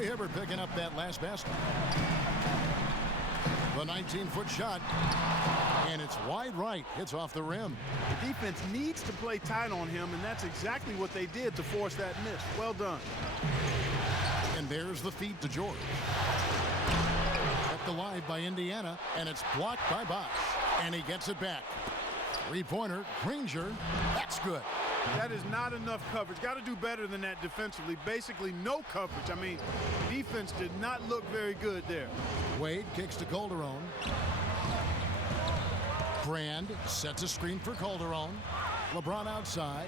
Roy Hibbert picking up that last basket. The 19-foot shot, and it's wide right. Hits off the rim. The defense needs to play tight on him, and that's exactly what they did to force that miss. Well done. And there's the feed to George. Kept alive by Indiana, and it's blocked by Bosch. And he gets it back. Three-pointer, Granger. That's good. That is not enough coverage. Got to do better than that defensively. Basically no coverage. I mean, defense did not look very good there. Wade kicks to Calderon. Brand sets a screen for Calderon. LeBron outside.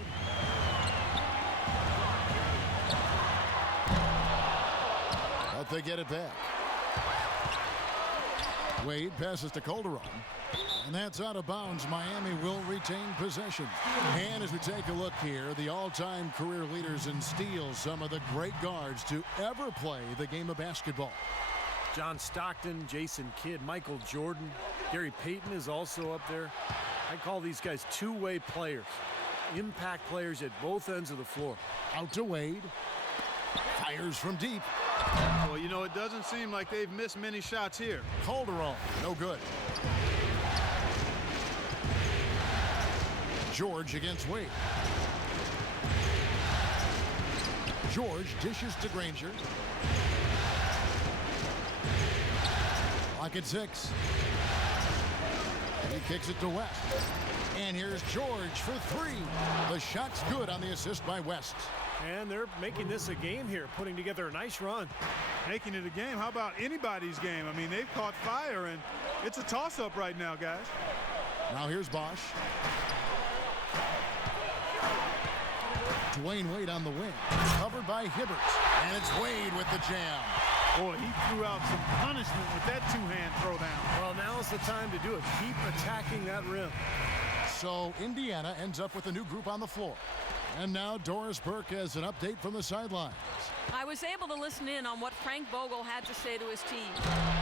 But they get it back. Wade passes to Calderon. And that's out of bounds. Miami will retain possession. And as we take a look here, the all-time career leaders in steals, some of the great guards to ever play the game of basketball. John Stockton, Jason Kidd, Michael Jordan, Gary Payton is also up there. I call these guys two-way players, impact players at both ends of the floor. Out to Wade. Fires from deep. Well, you know, it doesn't seem like they've missed many shots here. Calderon, no good. George against Wade. George dishes to Granger. Lock at 6. He kicks it to West. And here's George for 3. The shot's good on the assist by West. And they're making this a game here, putting together a nice run. Making it a game? How about anybody's game? I mean, they've caught fire, and it's a toss-up right now, guys. Now here's Bosch. Dwayne Wade on the wing. Covered by Hibbert. And it's Wade with the jam. Boy, he threw out some punishment with that two-hand throwdown. Well, now's the time to do it. Keep attacking that rim. So Indiana ends up with a new group on the floor. And now Doris Burke has an update from the sidelines. I was able to listen in on what Frank Vogel had to say to his team.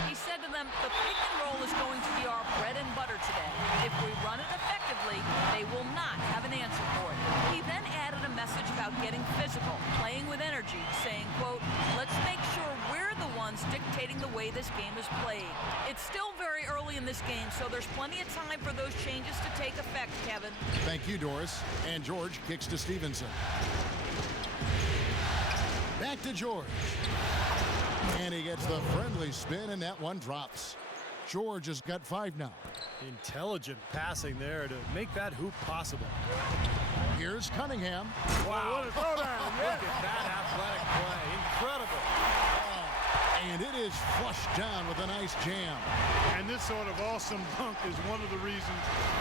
He said to them, the pick and roll is going to be our bread and butter today. If we run it effectively, they will not have an answer for it. He then added a message about getting physical, playing with energy, saying, quote, let's make sure we're the ones dictating the way this game is played. It's still very early in this game, so there's plenty of time for those changes to take effect, Kevin. Thank you, Doris. And George kicks to Stevenson. Back to George. And he gets the friendly spin, and that one drops. George has got 5 now. Intelligent passing there to make that hoop possible. Here's Cunningham. Wow, what a throwdown. Look at that athletic play. Incredible. And it is flushed down with a nice jam. And this sort of awesome dunk is one of the reasons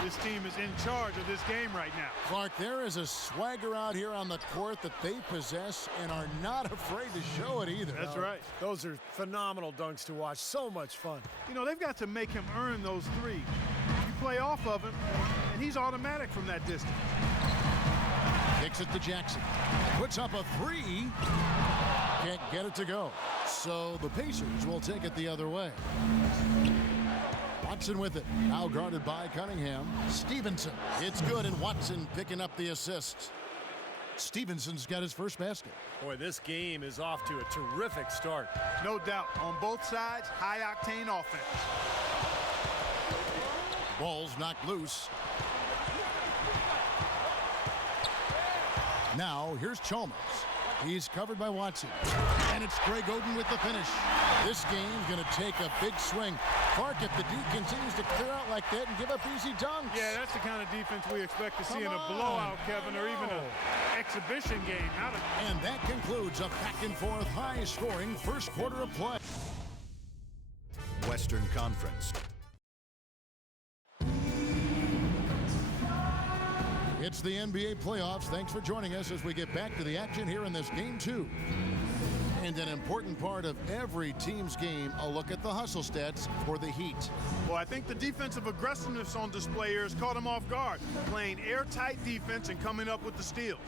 this team is in charge of this game right now. Clark, there is a swagger out here on the court that they possess and are not afraid to show it either. That's right. Those are phenomenal dunks to watch. So much fun. You know, they've got to make him earn those threes. You play off of him, and he's automatic from that distance. Kicks it to Jackson. Puts up a 3. Can't get it to go. So the Pacers will take it the other way. Watson with it. Now guarded by Cunningham. Stevenson. It's good, and Watson picking up the assist. Stevenson's got his first basket. Boy, this game is off to a terrific start. No doubt. On both sides, high-octane offense. Ball's knocked loose. Now, here's Chalmers. He's covered by Watson. And it's Greg Oden with the finish. This game's going to take a big swing. Clark, if the D continues to clear out like that and give up easy dunks. Yeah, that's the kind of defense we expect to see in a blowout, Kevin, or even an exhibition game. And that concludes a back-and-forth, high-scoring first quarter of play. Western Conference. It's the NBA playoffs. Thanks for joining us as we get back to the action here in this Game 2. And an important part of every team's game, a look at the hustle stats for the Heat. Well, I think the defensive aggressiveness on display here has caught them off guard, playing airtight defense and coming up with the steals.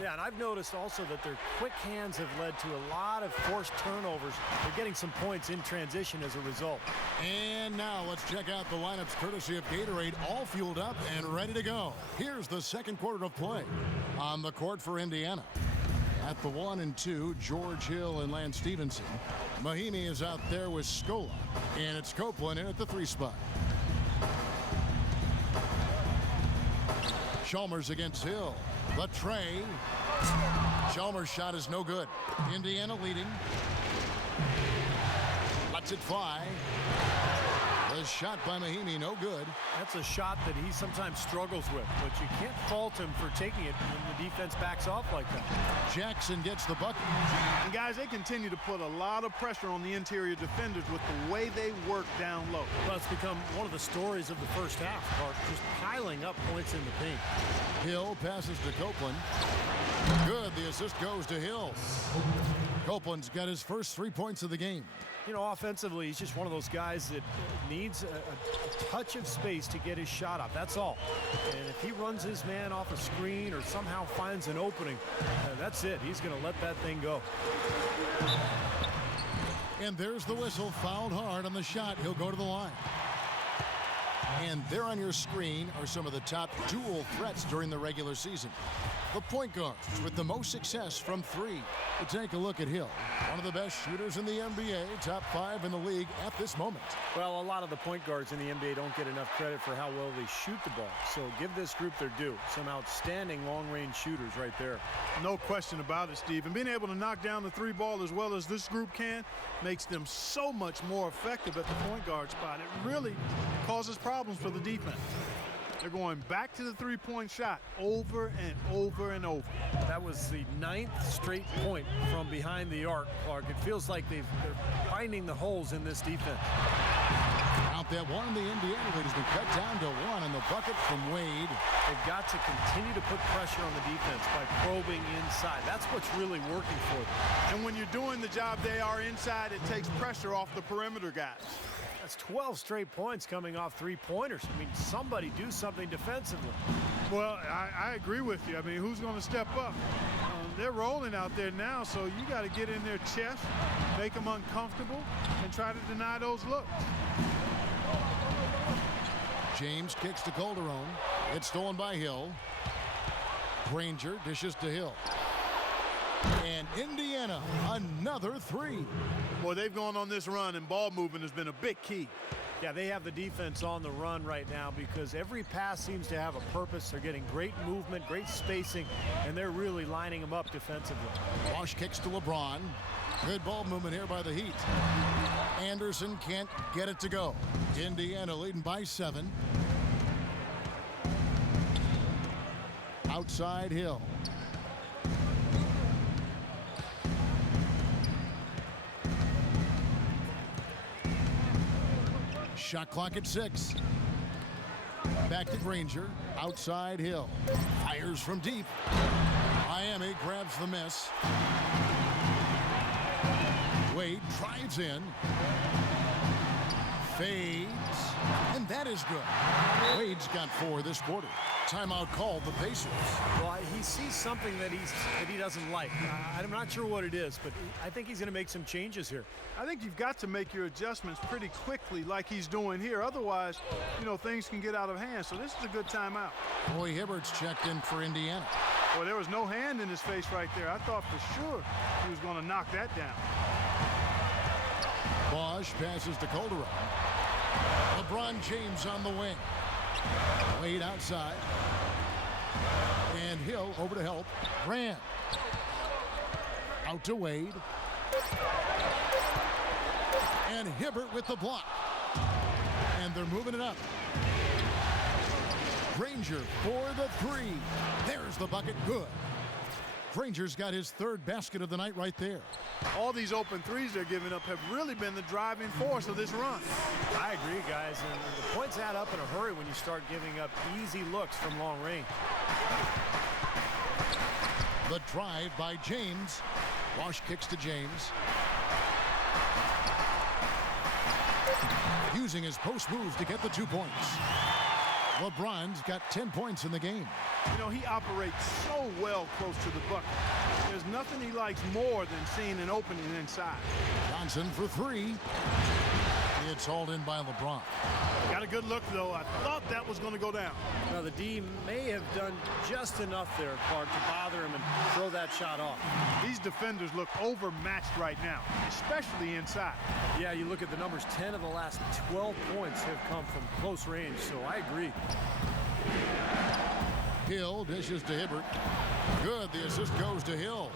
Yeah, and I've noticed also that their quick hands have led to a lot of forced turnovers. They're getting some points in transition as a result. And now let's check out the lineups courtesy of Gatorade, all fueled up and ready to go. Here's the second quarter of play. On the court for Indiana. At the 1 and 2, George Hill and Lance Stevenson. Mahimi is out there with Scola. And it's Copeland in at the 3 spot. Chalmers against Hill. The tray. Chalmers' shot is no good. Indiana leading. Lets it fly. The shot by Mahimi, no good. That's a shot that he sometimes struggles with, but you can't fault him for taking it when the defense backs off like that. Jackson gets the bucket. And guys, they continue to put a lot of pressure on the interior defenders with the way they work down low. Well, it's become one of the stories of the first half, Clark, just piling up points in the paint. Hill passes to Copeland. Good, the assist goes to Hill. Copeland's got his first 3 points of the game. You know, offensively, he's just one of those guys that needs a touch of space to get his shot up. That's all. And if he runs his man off a screen or somehow finds an opening, that's it. He's going to let that thing go. And there's the whistle. Fouled hard on the shot. He'll go to the line. And there on your screen are some of the top dual threats during the regular season. The point guards with the most success from 3. To take a look at Hill, one of the best shooters in the NBA, top 5 in the league at this moment. Well, a lot of the point guards in the NBA don't get enough credit for how well they shoot the ball. So give this group their due. Some outstanding long-range shooters right there. No question about it, Steve. And being able to knock down the 3 ball as well as this group can makes them so much more effective at the point guard spot. It really causes problems for the defense. They're going back to the 3-point shot over and over and over. That was the 9th straight point from behind the arc, Clark. It feels like they're finding the holes in this defense. Out that one, the Indiana lead has been cut down to 1 on the bucket from Wade. They've got to continue to put pressure on the defense by probing inside. That's what's really working for them. And when you're doing the job they are inside, it takes pressure off the perimeter guys. That's 12 straight points coming off 3-pointers. I mean, somebody do something defensively. Well, I agree with you. I mean, who's going to step up? They're rolling out there now, so you got to get in their chest, make them uncomfortable, and try to deny those looks. James kicks to Calderon. It's stolen by Hill. Granger dishes to Hill. And Indiana, another 3. Boy, they've gone on this run, and ball movement has been a big key. Yeah, they have the defense on the run right now because every pass seems to have a purpose. They're getting great movement, great spacing, and they're really lining them up defensively. Wash kicks to LeBron. Good ball movement here by the Heat. Anderson can't get it to go. Indiana leading by 7. Outside Hill. Shot clock at 6. Back to Granger. Outside Hill. Fires from deep. Miami grabs the miss. Wade drives in. Fades. And that is good. Wade's got 4 this quarter. Timeout called the Pacers. Well, he sees something that he doesn't like. I'm not sure what it is, but I think he's going to make some changes here. I think you've got to make your adjustments pretty quickly like he's doing here. Otherwise, you know, things can get out of hand. So this is a good timeout. Roy Hibbert's checked in for Indiana. Well, there was no hand in his face right there. I thought for sure he was going to knock that down. Bosch passes to Calderon. LeBron James on the wing. Wade outside. And Hill over to help. Grant. Out to Wade. And Hibbert with the block. And they're moving it up. Granger for the 3. There's the bucket. Good. Granger's got his 3rd basket of the night right there. All these open threes they're giving up have really been the driving force of this run. I agree, guys. And the points add up in a hurry when you start giving up easy looks from long range. The drive by James. Wash kicks to James. Using his post moves to get the 2 points. LeBron's got 10 points in the game. You know, he operates so well close to the bucket. There's nothing he likes more than seeing an opening inside. Johnson for 3. It's hauled in by LeBron. Got a good look, though. I thought that was going to go down. Now, the D may have done just enough there, Clark, to bother him and throw that that shot off. These defenders look overmatched right now, especially inside. Yeah, you look at the numbers, 10 of the last 12 points have come from close range, so I agree. Hill dishes to Hibbert. Good, the assist goes to Hill.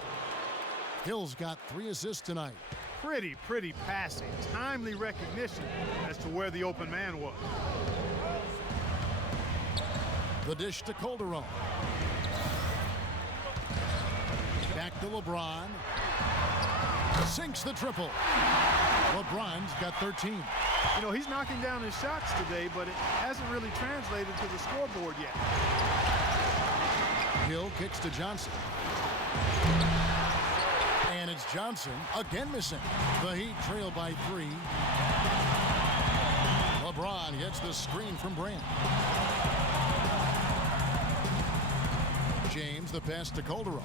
Hill's got 3 assists tonight. Pretty passing, timely recognition as to where the open man was. The dish to Calderon. Back to LeBron. Sinks the triple. LeBron's got 13. You know, he's knocking down his shots today, but it hasn't really translated to the scoreboard yet. Hill kicks to Johnson. And it's Johnson again missing. The Heat trail by 3. LeBron gets the screen from Brand. James, the pass to Calderon.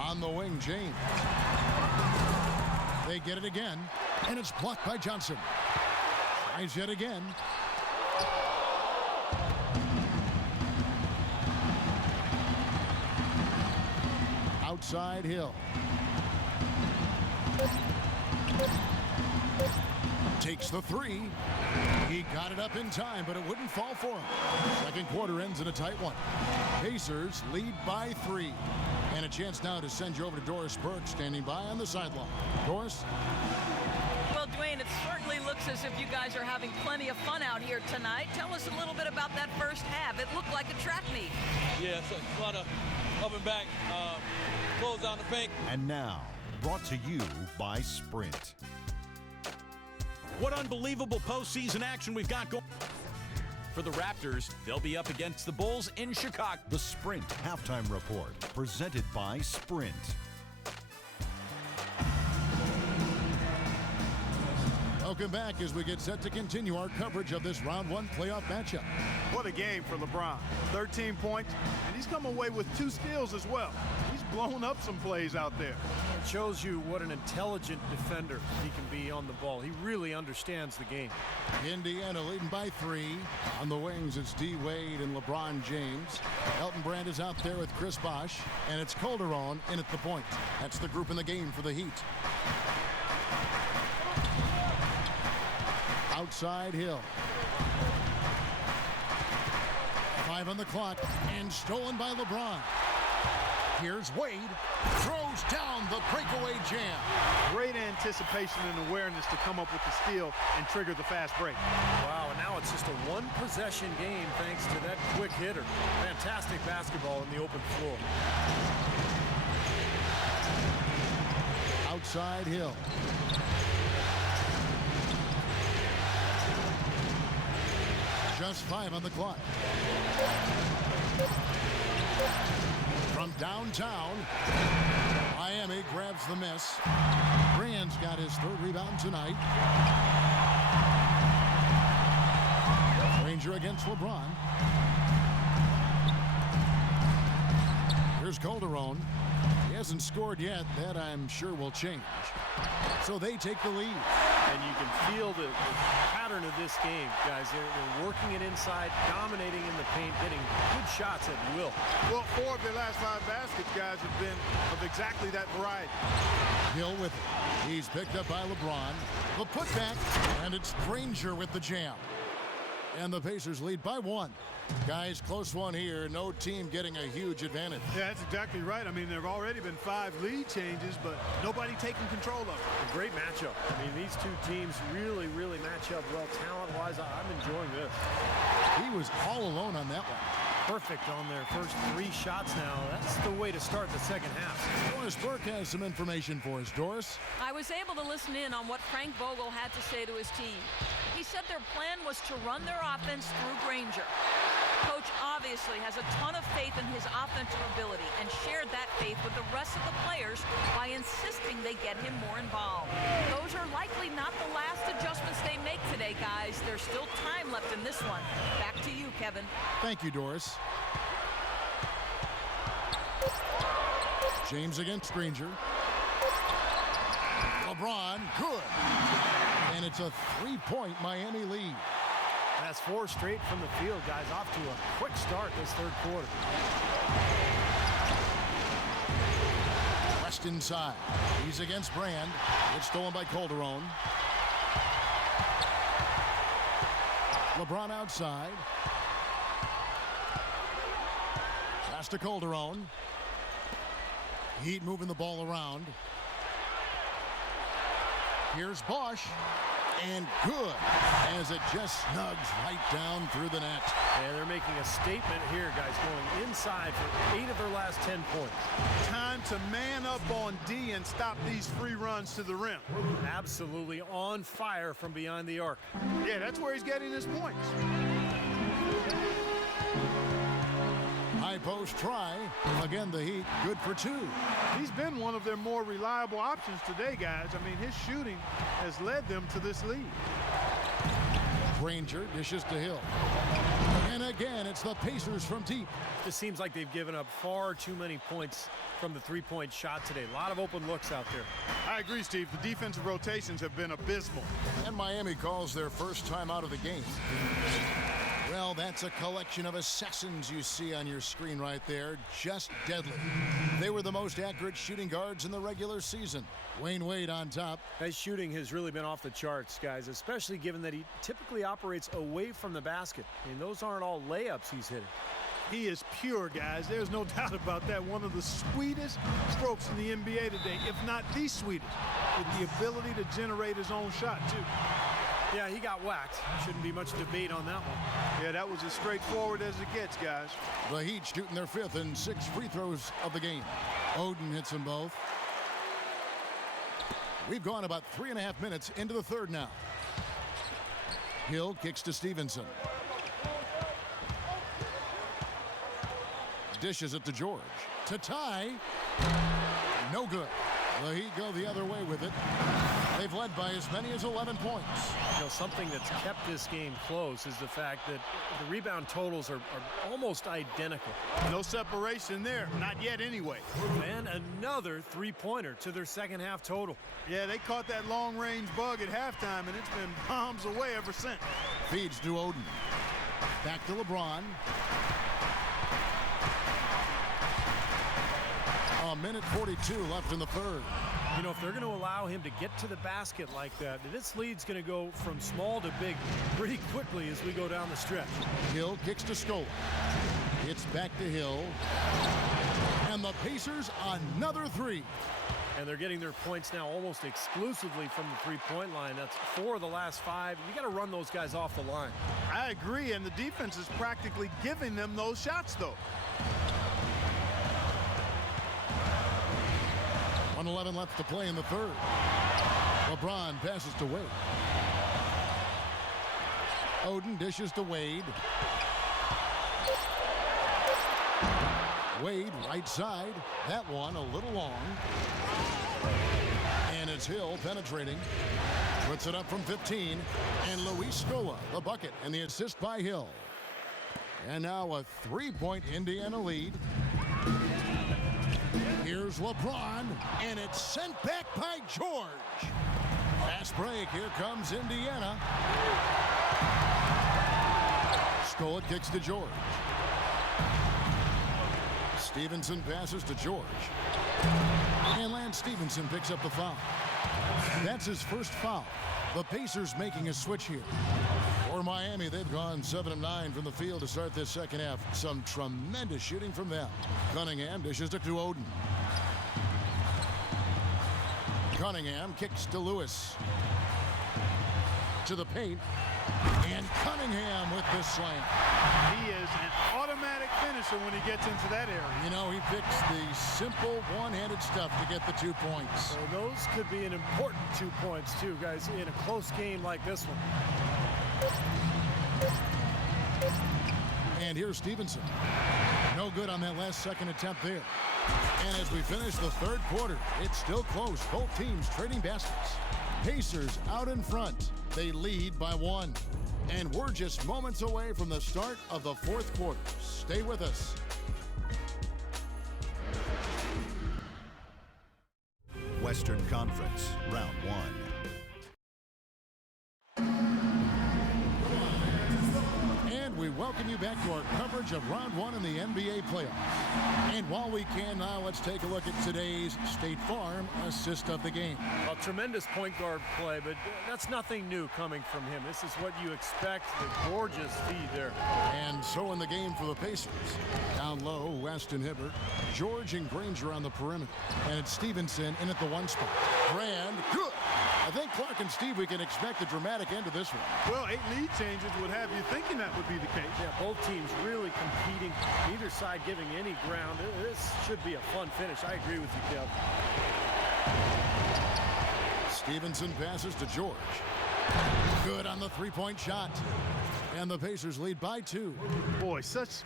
On the wing, James. They get it again, and it's blocked by Johnson. Tries yet again. Outside Hill. Takes the 3. He got it up in time, but it wouldn't fall for him. Second quarter ends in a tight one. Pacers lead by 3. And a chance now to send you over to Doris Burke, standing by on the sideline. Doris? Well, Dwayne, it certainly looks as if you guys are having plenty of fun out here tonight. Tell us a little bit about that first half. It looked like a track meet. Yeah, it's a lot of up and back, close down the paint. And now, brought to you by Sprint. What unbelievable postseason action we've got going. For the Raptors, they'll be up against the Bulls in Chicago. The Sprint Halftime Report, presented by Sprint. Welcome back as we get set to continue our coverage of this round 1 playoff matchup. What a game for LeBron. 13 points, and he's come away with 2 steals as well. He's blown up some plays out there. It shows you what an intelligent defender he can be on the ball. He really understands the game. Indiana leading by 3. On the wings, it's D. Wade and LeBron James. Elton Brand is out there with Chris Bosh, and it's Calderon in at the point. That's the group in the game for the Heat. Outside Hill. 5 on the clock, and stolen by LeBron. Here's Wade. Throws down the breakaway jam. Great anticipation and awareness to come up with the steal and trigger the fast break. Wow, and now it's just a 1-possession game thanks to that quick hitter. Fantastic basketball in the open floor. Outside Hill. Just 5 on the clock. From downtown, Miami grabs the miss. Brand's got his 3rd rebound tonight. Ranger against LeBron. Here's Calderon. He hasn't scored yet. That, I'm sure, will change. So they take the lead. And you can feel the pattern of this game, guys. They're working it inside, dominating in the paint, getting good shots at will. Well, 4 of their last 5 baskets, guys, have been of exactly that variety. Hill with it. He's picked up by LeBron. The putback, and it's Granger with the jam. And the Pacers lead by 1. Guys, close one here. No team getting a huge advantage. Yeah, that's exactly right. I mean, there have already been 5 lead changes, but nobody taking control of it. A great matchup. I mean, these 2 teams really match up well talent-wise. I'm enjoying this. He was all alone on that one. Perfect on their first 3 shots now. That's the way to start the second half. Doris Burke has some information for us. Doris? I was able to listen in on what Frank Vogel had to say to his team. He said their plan was to run their offense through Granger. Coach obviously has a ton of faith in his offensive ability and shared that faith with the rest of the players by insisting they get him more involved. Those are likely not the last adjustments they make today, guys. There's still time left in this one. Back to you, Kevin. Thank you, Doris. James against Granger. LeBron, good. And it's a 3-point Miami lead. That's 4 straight from the field, guys. Off to a quick start this 3rd quarter. Dished inside. He's against Brand. It's stolen by Calderon. LeBron outside. Pass to Calderon. Heat moving the ball around. Here's Bosch. And good, as it just snugs right down through the net. And they're making a statement here, guys, going inside for 8 of their last 10 points. Time to man up on D and stop these free runs to the rim. Absolutely on fire from beyond the arc. Yeah, that's where he's getting his points. High post try. Again, the Heat good for 2. He's been one of their more reliable options today, guys. I mean, his shooting has led them to this lead. Granger dishes to Hill. And again, it's the Pacers from deep. It seems like they've given up far too many points from the three-point shot today. A lot of open looks out there. I agree, Steve. The defensive rotations have been abysmal. And Miami calls their first time out of the game. Well, that's a collection of assassins you see on your screen right there. Just deadly. They were the most accurate shooting guards in the regular season. Wayne Wade on top. His shooting has really been off the charts, guys, especially given that he typically operates away from the basket. I mean, those aren't all layups he's hitting. He is pure, guys. There's no doubt about that. One of the sweetest strokes in the NBA today, if not the sweetest, with the ability to generate his own shot, too. Yeah, he got whacked. Shouldn't be much debate on that one. Yeah, that was as straightforward as it gets, guys. The Heat shooting their 5th and 6th free throws of the game. Oden hits them both. We've gone about 3.5 minutes into the third now. Hill kicks to Stevenson. Dishes it to George. To tie. No good. The Heat go the other way with it. They've led by as many as 11 points. You know, something that's kept this game close is the fact that the rebound totals are almost identical. No separation there. Not yet anyway. And another three-pointer to their second half total. Yeah, they caught that long-range bug at halftime, and it's been bombs away ever since. Feeds to Oden. Back to LeBron. A minute 42 left in the third. You know, if they're going to allow him to get to the basket like that, this lead's going to go from small to big pretty quickly as we go down the stretch. Hill kicks to Scola. It's back to Hill. And the Pacers another 3. And they're getting their points now almost exclusively from the three-point line. That's 4 of the last 5. You got to run those guys off the line. I agree, and the defense is practically giving them those shots, though. 1:11 left to play in the third. LeBron passes to Wade. Oden dishes to Wade. Wade right side. That one a little long. And it's Hill penetrating. Puts it up from 15. And Luis Scola, the bucket, and the assist by Hill. And now a 3-point Indiana lead. Here's LeBron, and it's sent back by George. Fast break. Here comes Indiana. Scola kicks to George. Stevenson passes to George. And Lance Stevenson picks up the foul. That's his first foul. The Pacers making a switch here. For Miami, they've gone 7 of 9 from the field to start this second half. Some tremendous shooting from them. Cunningham dishes it to Oden. Cunningham kicks to Lewis. To the paint. And Cunningham with the slam. He is an automatic finisher when he gets into that area. You know, he picks the simple one-handed stuff to get the 2 points. So those could be an important 2 points, too, guys, in a close game like this one. And here's Stevenson. No good on that last second attempt there. And as we finish the third quarter, it's still close. Both teams trading baskets. Pacers out in front. They lead by 1. And we're just moments away from the start of the fourth quarter. Stay with us. Western Conference, round 1. And we welcome welcome you back to our coverage of round one in the NBA playoffs. And while we can now, let's take a look at today's State Farm assist of the game. A tremendous point guard play, but that's nothing new coming from him. This is what you expect. The gorgeous feed there. And so in the game for the Pacers. Down low, West and Hibbert. George and Granger on the perimeter. And it's Stevenson in at the one spot. Brand, good. I think Clark and Steve, we can expect a dramatic end to this one. Well, 8 lead changes would have you thinking that would be the case. Yeah, both teams really competing. Neither side giving any ground. This should be a fun finish. I agree with you, Kev. Stevenson passes to George. Good on the three-point shot. And the Pacers lead by 2. Boy, such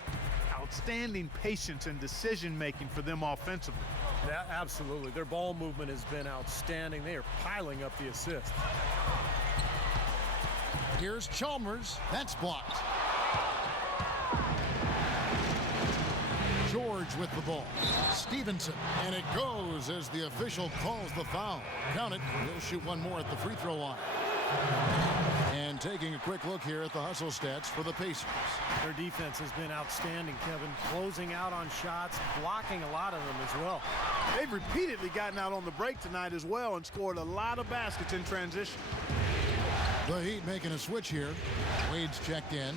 outstanding patience and decision-making for them offensively. Yeah, absolutely. Their ball movement has been outstanding. They are piling up the assists. Here's Chalmers. That's blocked. George with the ball. Stevenson. And it goes as the official calls the foul. Count it. He'll shoot one more at the free throw line. And taking a quick look here at the hustle stats for the Pacers. Their defense has been outstanding, Kevin. Closing out on shots, blocking a lot of them as well. They've repeatedly gotten out on the break tonight as well and scored a lot of baskets in transition. The Heat making a switch here. Wade's checked in.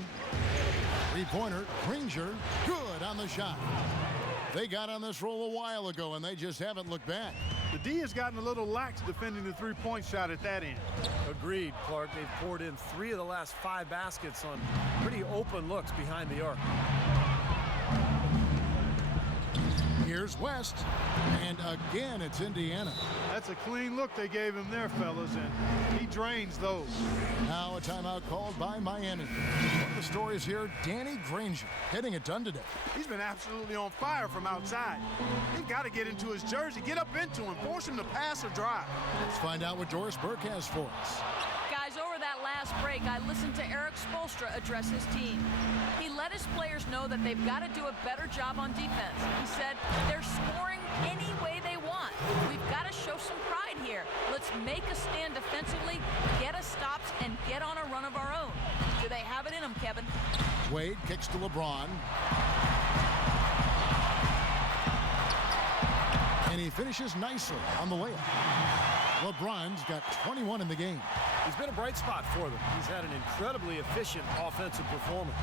Three-pointer, Granger, good on the shot. They got on this roll a while ago, and they just haven't looked back. The D has gotten a little lax defending the three-point shot at that end. Agreed, Clark. They've poured in 3 of the last 5 baskets on pretty open looks behind the arc. Here's West, and again it's Indiana. That's a clean look they gave him there, fellas, and he drains those. Now a timeout called by Miami. One of the stories here, Danny Granger getting it done today. He's been absolutely on fire from outside. He's got to get into his jersey, get up into him, force him to pass or drive. Let's find out what Doris Burke has for us. Guys, over that last break, I listened to Eric Spoelstra address his team. He let his players know that they've got to do a better job on defense. He said they're scoring any way they want. We've got to show some pride here. Let's make a stand defensively, get us stops, and get on a run of our own. Do they have it in them, Kevin? Wade kicks to LeBron. And he finishes nicely on the layup. LeBron's got 21 in the game. He's been a bright spot for them. He's had an incredibly efficient offensive performance.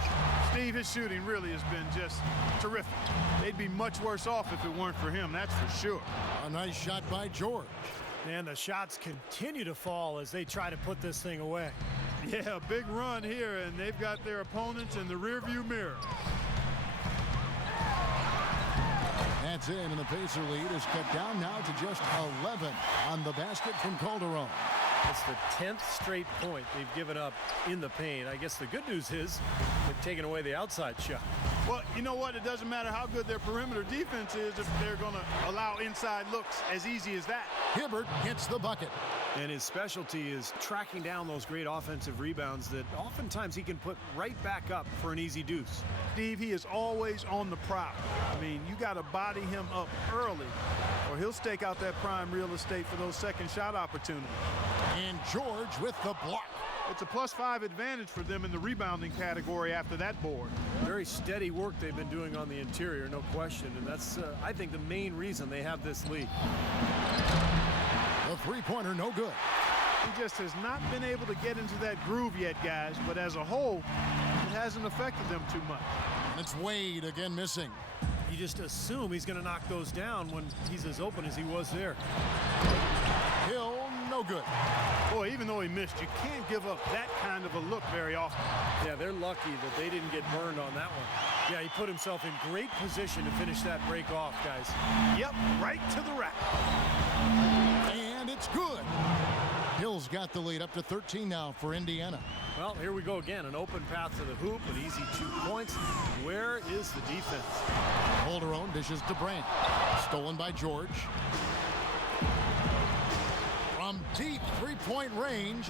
Steve, his shooting really has been just terrific. They'd be much worse off if it weren't for him, that's for sure. A nice shot by George. And the shots continue to fall as they try to put this thing away. Yeah, a big run here, and they've got their opponents in the rearview mirror. That's in, and the Pacer lead is cut down now to just 11 on the basket from Calderon. It's the 10th straight point they've given up in the paint. I guess the good news is they've taken away the outside shot. Well, you know what? It doesn't matter how good their perimeter defense is if they're going to allow inside looks as easy as that. Hibbert gets the bucket. And his specialty is tracking down those great offensive rebounds that oftentimes he can put right back up for an easy deuce. Steve, he is always on the prowl. I mean, you got to body him up early or he'll stake out that prime real estate for those second shot opportunities. And George with the block. It's a +5 advantage for them in the rebounding category after that board. Very steady work they've been doing on the interior, no question. And that's, I think, the main reason they have this lead. The three-pointer, no good. He just has not been able to get into that groove yet, guys. But as a whole, it hasn't affected them too much. And it's Wade again missing. You just assume he's going to knock those down when he's as open as he was there. Hill, no good. Boy, even though he missed, you can't give up that kind of a look very often. Yeah, they're lucky that they didn't get burned on that one. Yeah, he put himself in great position to finish that break off, guys. Yep, right to the rack. And it's good. Hill's got the lead up to 13 now for Indiana. Well, here we go again. An open path to the hoop, an easy 2 points. Where is the defense? Calderon dishes to Brand. Stolen by George. From deep three-point range.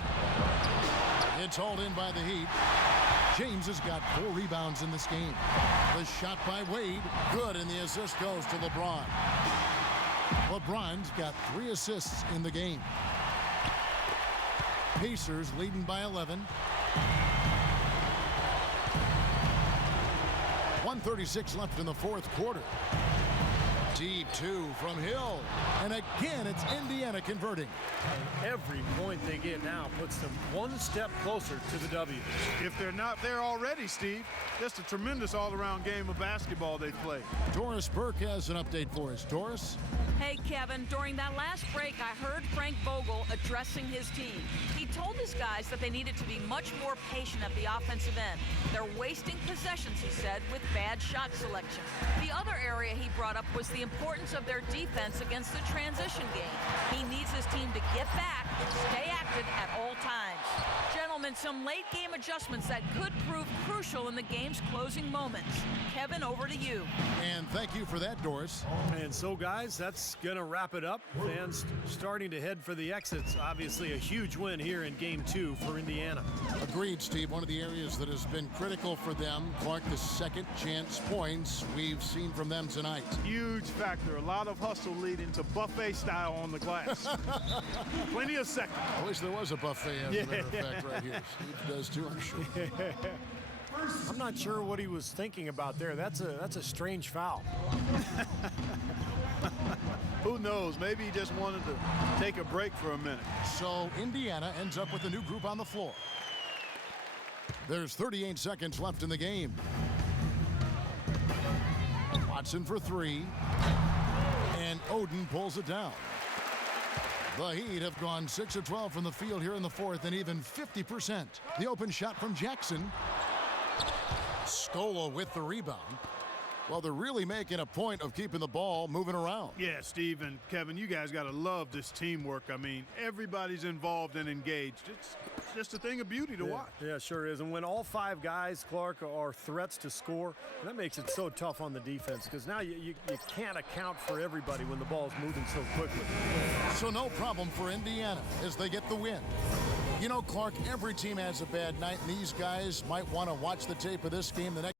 It's hauled in by the Heat. James has got 4 rebounds in this game. The shot by Wade, good, and the assist goes to LeBron. LeBron's got 3 assists in the game. Pacers leading by 11. 1:36 left in the fourth quarter. Deep two from Hill. And again, it's Indiana converting. And every point they get now puts them one step closer to the W. If they're not there already, Steve, just a tremendous all-around game of basketball they've played. Doris Burke has an update for us. Doris? Hey, Kevin, during that last break, I heard Frank Vogel addressing his team. He told his guys that they needed to be much more patient at the offensive end. They're wasting possessions, he said, with bad shot selection. The other area he brought up was the importance of their defense against the transition game. He needs his team to get back and stay active at all times. Gentlemen, some late game adjustments that could prove crucial in the game's closing moments. Kevin, over to you. And thank you for that, Doris. And so, guys, that's going to wrap it up. Fans starting to head for the exits. Obviously, a huge win here in Game 2 for Indiana. Agreed, Steve. One of the areas that has been critical for them, Clark, the second chance points we've seen from them tonight. Huge factor. A lot of hustle leading to buffet style on the glass. Plenty of seconds. I wish there was a buffet, as a matter of fact, right here. Steve does too, I'm sure. I'm not sure what he was thinking about there. That's a strange foul. Who knows? Maybe he just wanted to take a break for a minute. So Indiana ends up with a new group on the floor. There's 38 seconds left in the game. Watson for three. And Oden pulls it down. The Heat have gone 6 of 12 from the field here in the fourth, and even 50%. The open shot from Jackson. Scola with the rebound. Well, they're really making a point of keeping the ball moving around. Yeah, Steve and Kevin, you guys got to love this teamwork. I mean, everybody's involved and engaged. It's just a thing of beauty to watch. Yeah, sure is. And when all five guys, Clark, are threats to score, that makes it so tough on the defense because now you can't account for everybody when the ball's moving so quickly. So no problem for Indiana as they get the win. You know, Clark, every team has a bad night, and these guys might want to watch the tape of this game the next